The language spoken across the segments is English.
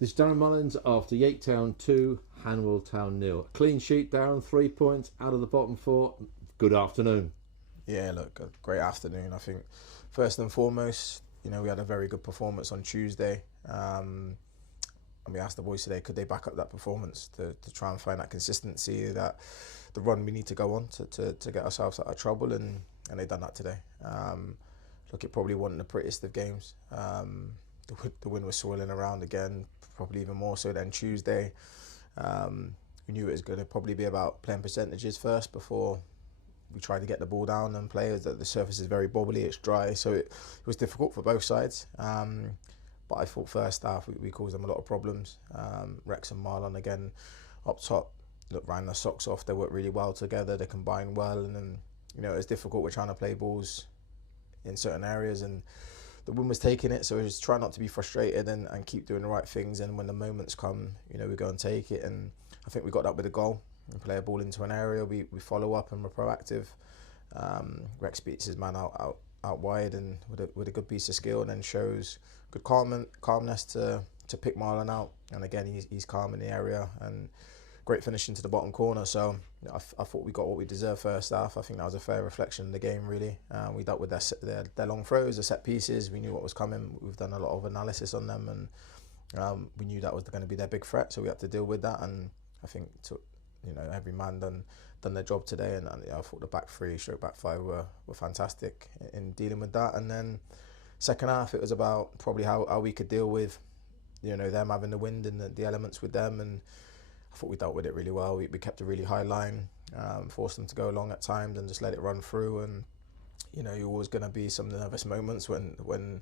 This is Darren Mullings after Yate Town 2, Hanwell Town 0. Clean sheet, Darren, 3 points out of the bottom 4. Good afternoon. Yeah, look, a great afternoon. I think first and foremost, we had a very good performance on Tuesday. And we asked the boys today, could they back up that performance to try and find that consistency, that the run we need to go on to get ourselves out of trouble, and they've done that today. Look, it probably wasn't the prettiest of games. The wind was swirling around again, probably even more so than Tuesday. We knew it was going to probably be about playing percentages first before we tried to get the ball down and play. The surface is very bobbly, it's dry, so it was difficult for both sides. But I thought first half we caused them a lot of problems. Rex and Marlon again up top, look, ran their socks off. They worked really well together, they combined well, and then it was difficult. We're trying to play balls in certain areas, and the wind was taking it, so we just try not to be frustrated and keep doing the right things, and when the moments come, we go and take it. And I think we got that with a goal. We play a ball into an area, we follow up and we're proactive. Rex beats his man out wide and with a good piece of skill, and then shows good calmness to pick Marlon out, and again he's calm in the area, and great finish into the bottom corner. So I thought we got what we deserved first half. I think that was a fair reflection of the game, really. We dealt with their long throws, the set pieces. We knew what was coming. We've done a lot of analysis on them, and we knew that was going to be their big threat, so we had to deal with that. And I think every man done their job today, and I thought the back three, stroke back five were fantastic in dealing with that. And then second half, it was about probably how we could deal with them having the wind and the elements with them, and I thought we dealt with it really well. We kept a really high line, forced them to go long at times and just let it run through. And you're always going to be some nervous moments when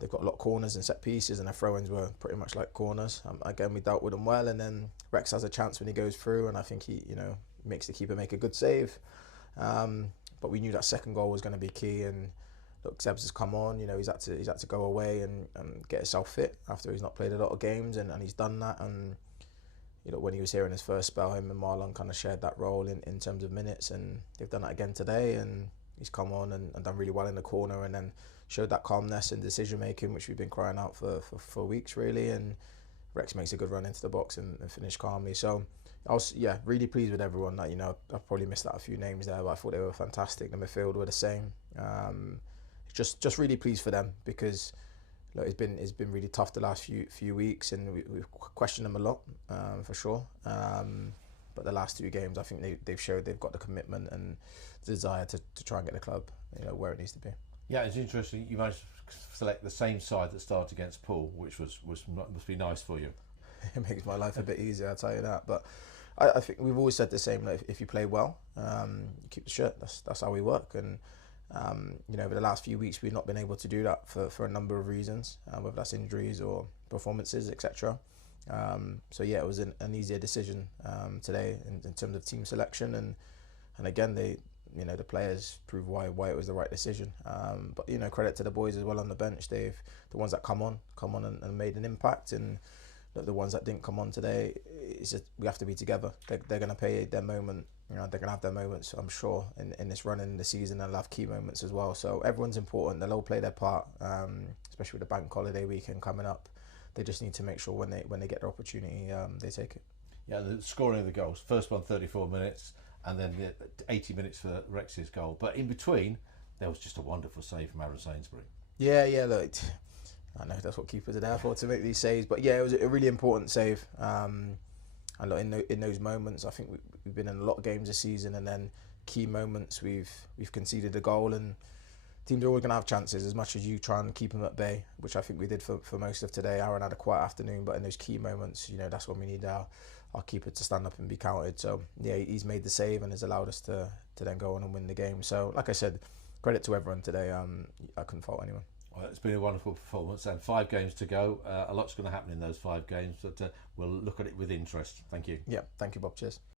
they've got a lot of corners and set pieces, and their throw-ins were pretty much like corners. Again, we dealt with them well, and then Rex has a chance when he goes through, and I think he makes the keeper make a good save. But we knew that second goal was going to be key, and look, Sebs has come on. He's had to go away and get himself fit after he's not played a lot of games, and he's done that. And when he was here in his first spell, him and Marlon kind of shared that role in terms of minutes, and they've done that again today, and he's come on and done really well in the corner, and then showed that calmness and decision making, which we've been crying out for weeks, really. And Rex makes a good run into the box and finished calmly. So I was really pleased with everyone. That I probably missed out a few names there, but I thought they were fantastic. The midfield were the same. Just really pleased for them, because look, it's been really tough the last few weeks, and we've questioned them a lot, for sure. But the last 2 games, I think they've showed they've got the commitment and the desire to try and get the club where it needs to be. Yeah, it's interesting. You managed to select the same side that started against Poole, which must be nice for you. It makes my life a bit easier, I'll tell you that. But I think we've always said the same. Like, if you play well, you keep the shirt. That's how we work. And over the last few weeks, we've not been able to do that for a number of reasons, whether that's injuries or performances, etc. So yeah, it was an easier decision today in terms of team selection, and again the players prove why it was the right decision. But credit to the boys as well on the bench. The ones that come on and made an impact, and the ones that didn't come on today, it's just, we have to be together. They're going to pay their moment. They're going to have their moments, I'm sure, in this run in the season, and they'll have key moments as well. So everyone's important. They'll all play their part, especially with the bank holiday weekend coming up. They just need to make sure when they get their opportunity, they take it. Yeah, the scoring of the goals. First one, 34 minutes, and then the 80 minutes for Rex's goal. But in between, there was just a wonderful save from Aaron Sainsbury. Yeah, look, I know that's what keepers are there for, to make these saves. But yeah, it was a really important save. And look, in those moments, I think we've been in a lot of games this season, and then key moments we've conceded a goal, and teams are always going to have chances, as much as you try and keep them at bay, which I think we did for most of today. Aaron had a quiet afternoon, but in those key moments, that's when we need our keeper to stand up and be counted. So yeah, he's made the save and has allowed us to then go on and win the game. So like I said, credit to everyone today. I couldn't fault anyone. Well, it's been a wonderful performance, and 5 games to go. A lot's going to happen in those 5 games, but we'll look at it with interest. Thank you. Yeah, thank you, Bob. Cheers.